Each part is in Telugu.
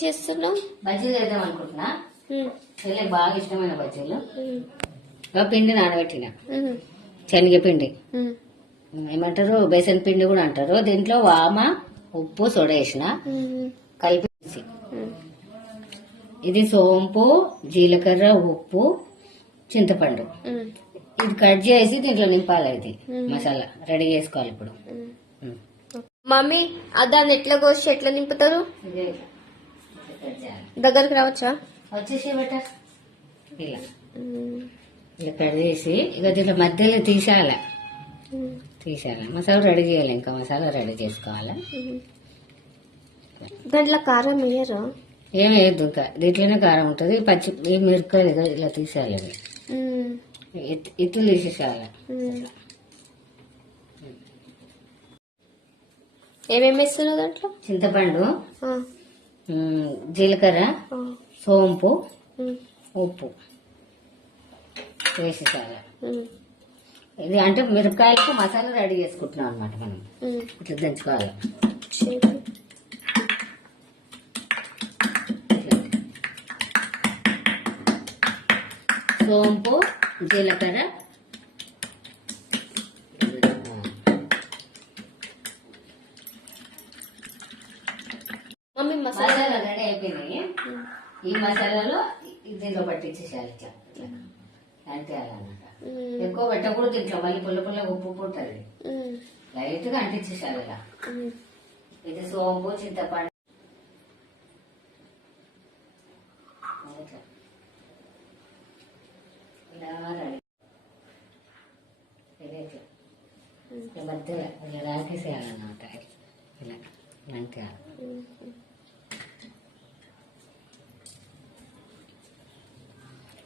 చేస్తున్నావు? బజ్జీలు వేద్దాం అనుకుంటున్నా. చెల్లెకి బాగా ఇష్టమైన బజ్జీలు. పిండి నానబెట్టిన శనగపిండి, ఏమంటారు బేసన్ పిండి కూడా అంటారు. దీంట్లో వామ, ఉప్పు, సోడా వేసిన కలిపి. ఇది సోంపు, జీలకర్ర, ఉప్పు, చింతపండు. ఇది కట్ చేసి దీంట్లో నింపాలి. ఇది మసాలా రెడీ చేసుకోవాలి ఇప్పుడు. మమ్మీ దాన్ని ఎట్లా కోసి ఎట్లా నింపుతారు? దగ్గరకు రావచ్చా? వచ్చేసి బెట ఇలా ఇలా కట్ చేసి ఇక దీంట్లో మధ్యలో తీసేయాలి. మసాలా రెడీ చేయాలి. ఇంకా మసాలా రెడీ చేసుకోవాలి. దాంట్లో కారం వేయరు? ఏం వేయద్దు. ఇంకా దీంట్లోనే కారం ఉంటుంది. పచ్చి మిరపకాయలు ఇలా తీసేయాలి. ఇత్తులు తీసేసేయాలి. ఏమేమి వేస్తున్నావు దాంట్లో? చింతపండు, జీలకర్ర, సోంపు, ఉప్పు వేసేసాలి. ఇది అంటే మిరపకాయలకు మసాలా రెడీ చేసుకుంటున్నాం అనమాట. మనం ఇట్లా దంచుకోవాలి. సోంపు, జీలకర్ర, మమ్మీ మసాలా రెడీ అయిపోయినాయి. ఈ మసాలాలో దీంట్లో పట్టించేసేయాలి. ఇట్లా అంటేయాలన్నమాట. ఎక్కువ పెట్టకూడదు. దీంట్లో మళ్ళీ పుల్ల పుల్ల ఉప్పు ఉంటుంది. లైట్ గా అంటించేసేయాలి ఇలా. ఇది సోంపు, చింతపండు ఇలా మధ్యలో ఇలా రాకేసేయాలన్నమాట. ఇలా మంచిగా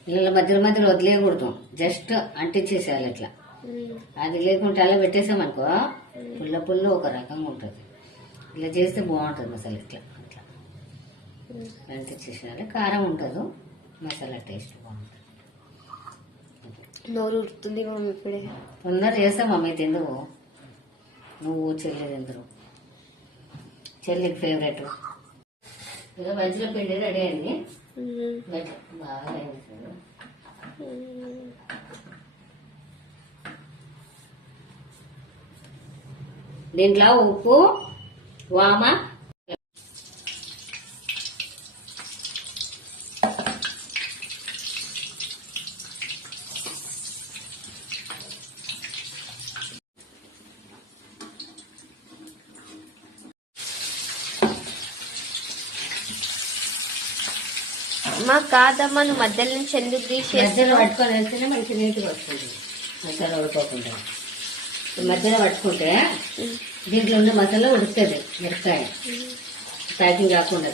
ఇలా మధ్యలో మధ్యలో వదిలేయకూడదు. జస్ట్ అంటించేసేయాలి ఇట్లా. అది లేకుంటే అలా పెట్టేసామనుకో పుల్ల పుల్ల ఒక రకంగా ఉంటుంది. ఇలా చేస్తే బాగుంటుంది మసాలా. ఇట్లా అట్లా అంటించేసేయాలి. కారం ఉంటుంది, మసాలా టేస్ట్ బాగుంటుంది. నోరు ఉడుతుంది మమ్మీ. ఇప్పుడే తొందర చేస్తాం మమ్మీ. తిందువు నువ్వు, చెల్లి తిందరు. చెల్లికి ఫేవరెట్. ఇలా మధ్యలో పిండి రెడీ అయింది. బాగా వేయించారు. దీంట్లో ఉప్పు, వామ, మా కాదమ్మా, నువ్వు మధ్యలో నుంచి ఎందుకు తీసి మధ్యలో పట్టుకొని వెళ్తేనే మంచి నీట్గా వస్తుంది. మసాలా ఉడుకోకుండా మధ్యలో పట్టుకుంటే దీంట్లో ఉన్న మసాలా ఉడుకుతుంది. మిరపకాయ ప్యాకింగ్ కాకుండా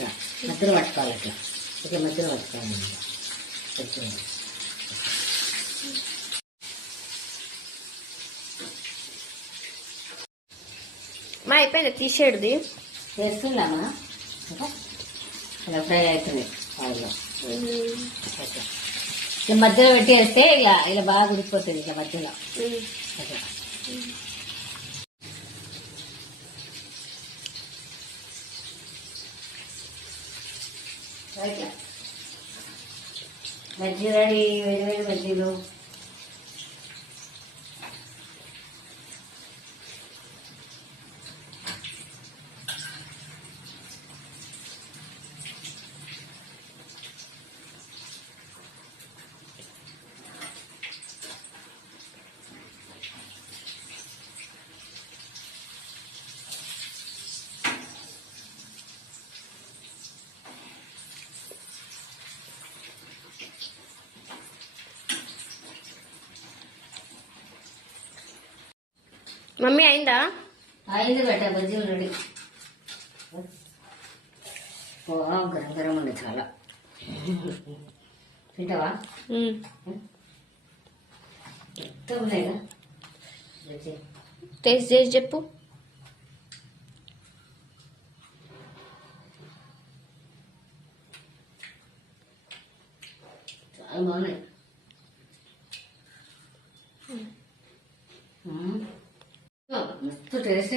మధ్యలో పట్టుకోవాలి. ఇట్లా ఇట్లా మధ్యలో పట్టుకోవాలి. మా అయిపోయింది తీసేడుది. వేసుకుందామా? ఇలా ఫ్రై అవుతుంది ఆయిల్లో. ఇట్లా మధ్యలో పెట్టి వేస్తే ఇలా ఇలా బాగా ఉడికిపోతుంది. ఇట్లా మధ్యలో బజ్జీ రెడీ. వేడి వేడి బజ్జీలు. మమ్మీ అయిందా? అయింది బెట్ట. బజ్జీలు రెడీ. గరం గరం ఉంది చాలా. తింటావా? ఉన్నాయిగా బజ్జీ. టేస్ట్ చేసి చెప్పు. చాలా బాగున్నాయి. మస్తు టేస్ట్